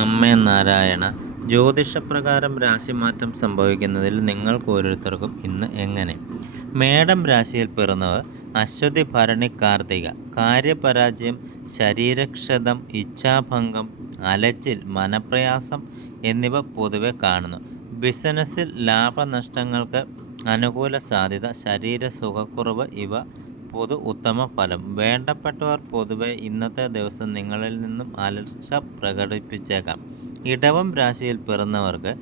അമ്മേ നാരായണ ജ്യോതിഷപ്രകാരം രാശിമാറ്റം സംഭവിക്കുന്നതിൽ നിങ്ങൾക്ക് ഓരോരുത്തർക്കും ഇന്ന് എങ്ങനെ? മേടം രാശിയിൽ പിറന്നവർ അശ്വതി ഭരണി കാർത്തിക കാര്യപരാജയം ശരീരക്ഷതം ഇച്ഛാഭംഗം അലച്ചിൽ മനപ്രയാസം എന്നിവ പൊതുവെ കാണുന്നു. ബിസിനസ്സിൽ ലാഭനഷ്ടങ്ങൾക്ക് അനുകൂല സാധ്യത ശരീര സുഖക്കുറവ് ഇവ പൊതു ഉത്തമ ഫലം വേണ്ടപ്പെട്ടവർ പൊതുവെ ഇന്നത്തെ ദിവസം നിങ്ങളിൽ നിന്നും അലർച്ച പ്രകടിപ്പിച്ചേക്കാം. ഇടവം രാശിയിൽ പിറന്നവർക്ക്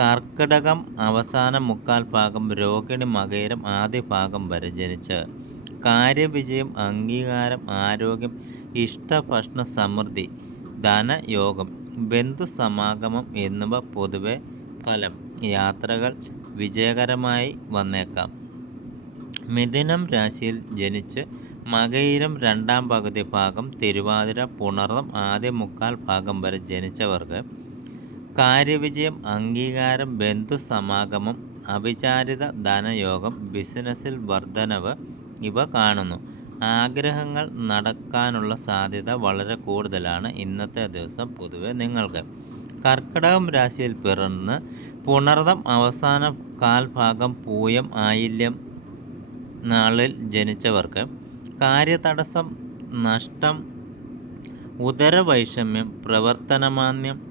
കർക്കിടകം അവസാന മുക്കാൽ ഭാഗം രോഹിണി മകയിരം ആദ്യ ഭാഗം വരെ ജനിച്ച് കാര്യവിജയം അംഗീകാരം ആരോഗ്യം ഇഷ്ടഭക്ഷണ സമൃദ്ധി ധനയോഗം ബന്ധുസമാഗമം എന്നിവ പൊതുവെ ഫലം. യാത്രകൾ വിജയകരമായി വന്നേക്കാം. മിഥുനം രാശിയിൽ ജനിച്ച് മകയിരം രണ്ടാം പകുതി ഭാഗം തിരുവാതിര പുണർന്നം ആദ്യ മുക്കാൽ ഭാഗം വരെ ജനിച്ചവർക്ക് കാര്യവിജയം അംഗീകാരം ബന്ധുസമാഗമം അവിചാരിത ധനയോഗം ബിസിനസ്സിൽ വർധനവ് ഇവ കാണുന്നു. ആഗ്രഹങ്ങൾ നടക്കാനുള്ള സാധ്യത വളരെ കൂടുതലാണ് ഇന്നത്തെ ദിവസം പൊതുവെ നിങ്ങൾക്ക്. കർക്കിടകം രാശിയിൽ പിറന്ന് പുണർന്നം അവസാന കാൽഭാഗം പൂയം ആയില്യം നാളിൽ ജനിച്ചവർക്ക് കാര്യതടസ്സം നഷ്ടം ഉദരവൈഷമ്യം പ്രവർത്തനമാന്യം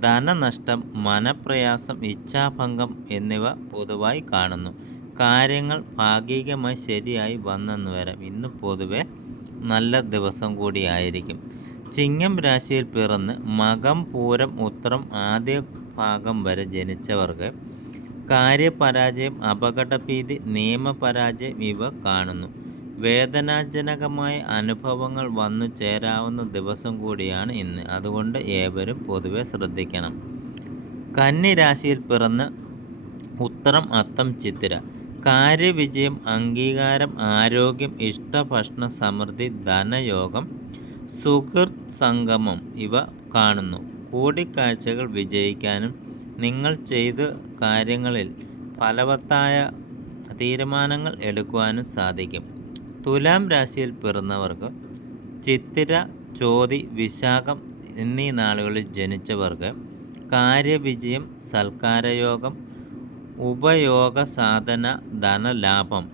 ധനനഷ്ടം മനപ്രയാസം ഇച്ഛാഭംഗം എന്നിവ പൊതുവായി കാണുന്നു. കാര്യങ്ങൾ ഭാഗികമായി ശരിയായി വന്നെന്ന് വരാം ഇന്ന് പൊതുവെ നല്ല ദിവസം കൂടിയായിരിക്കും. ചിങ്ങം രാശിയിൽ പിറന്ന് മകം പൂരം ഉത്രം ആദ്യ ഭാഗം വരെ ജനിച്ചവർക്ക് കാര്യപരാജയം അപകടഭീതി നിയമപരാജയം ഇവ കാണുന്നു. വേദനാജനകമായ അനുഭവങ്ങൾ വന്നു ചേരാവുന്ന ദിവസം കൂടിയാണ് ഇന്ന്. അതുകൊണ്ട് ഏവരും പൊതുവെ ശ്രദ്ധിക്കണം. കന്നി രാശിയിൽ പിറന്ന് ഉത്തരം അത്തം ചിത്തിര. കാര്യവിജയം അംഗീകാരം ആരോഗ്യം ഇഷ്ടഭക്ഷണ സമൃദ്ധി ധനയോഗം സുഹൃത് സംഗമം ഇവ കാണുന്നു. കൂടിക്കാഴ്ചകൾ വിജയിക്കാനും നിങ്ങൾ ചെയ്ത കാര്യങ്ങളിൽ ഫലവത്തായ തീരുമാനങ്ങൾ എടുക്കുവാനും സാധിക്കും. തുലാം രാശിയിൽ പിറന്നവർക്ക് ചിത്തിര ചോതി വിശാഖം എന്നീ നാളുകളിൽ ജനിച്ചവർക്ക് കാര്യവിജയം സൽക്കാരയോഗം ഉപയോഗ സാധന ധനലാഭം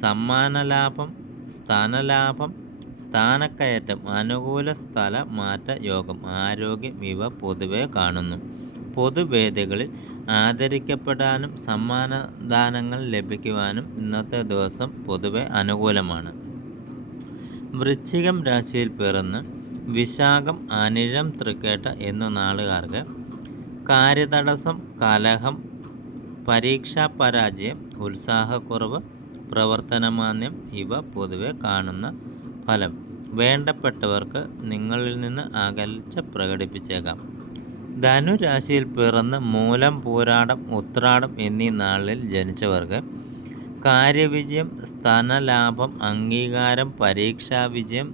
സമ്മാനലാഭം സ്ഥാനലാഭം സ്ഥാനക്കയറ്റം അനുകൂല സ്ഥല മാറ്റ യോഗം ആരോഗ്യം ഇവ പൊതുവെ കാണുന്നു. പൊതുവേദികളിൽ ആദരിക്കപ്പെടാനും സമ്മാനദാനങ്ങൾ ലഭിക്കുവാനും ഇന്നത്തെ ദിവസം പൊതുവെ അനുകൂലമാണ്. വൃശ്ചികം രാശിയിൽ പിറന്ന് വിശാഖം അനിഴം തൃക്കേട്ട എന്ന നാളുകാർക്ക് കാര്യതടസ്സം കലഹം പരീക്ഷാ പരാജയം ഉത്സാഹക്കുറവ് പ്രവർത്തനമാന്യം ഇവ പൊതുവെ കാണുന്ന ഫലം. വേണ്ടപ്പെട്ടവർക്ക് നിങ്ങളിൽ നിന്ന് അകൽച്ച പ്രകടിപ്പിച്ചേക്കാം. ധനുരാശിയിൽ പിറന്ന് മൂലം പോരാടം ഉത്രാടം എന്നീ നാളിൽ ജനിച്ചവർക്ക് കാര്യവിജയം സ്ഥാനലാഭം അംഗീകാരം പരീക്ഷാ വിജയം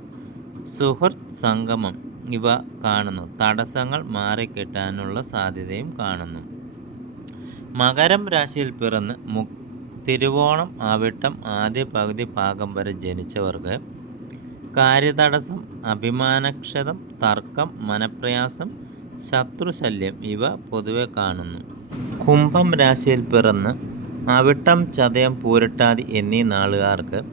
സുഹൃത്ത് സംഗമം ഇവ കാണുന്നു. തടസ്സങ്ങൾ മാറിക്കിട്ടാനുള്ള സാധ്യതയും കാണുന്നു. മകരം രാശിയിൽ പിറന്ന് മു തിരുവോണം ആവിട്ടം ആദ്യ പകുതി ഭാഗം വരെ ജനിച്ചവർക്ക് കാര്യതടസ്സം അഭിമാനക്ഷതം തർക്കം മനപ്രയാസം ശത്രുശല്യം ഇവ പൊതുവെ കാണുന്നു. കുംഭം രാശിയിൽ പിറന്ന് അവിട്ടം ചതയം പൂരട്ടാതി എന്നീ നാളുകാർക്ക്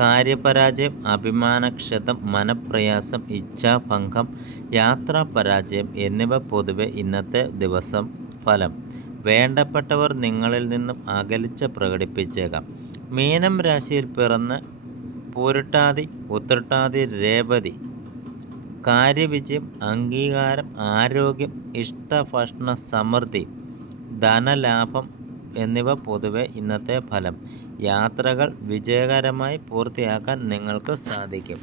കാര്യപരാജയം അഭിമാനക്ഷതം മനപ്രയാസം ഇച്ഛാഭംഗം യാത്രാപരാജയം എന്നിവ പൊതുവെ ഇന്നത്തെ ദിവസം ഫലം. വേണ്ടപ്പെട്ടവർ നിങ്ങളിൽ നിന്നും അകലിച്ച പ്രകടിപ്പിച്ചേക്കാം. മീനം രാശിയിൽ പിറന്ന് പൂരട്ടാതി ഉത്രട്ടാതി രേവതി കാര്യവിജയം അംഗീകാരം ആരോഗ്യം ഇഷ്ടഭക്ഷണ സമൃദ്ധി ധനലാഭം എന്നിവ പൊതുവെ ഇന്നത്തെ ഫലം. യാത്രകൾ വിജയകരമായി പൂർത്തിയാക്കാൻ നിങ്ങൾക്ക് സാധിക്കും.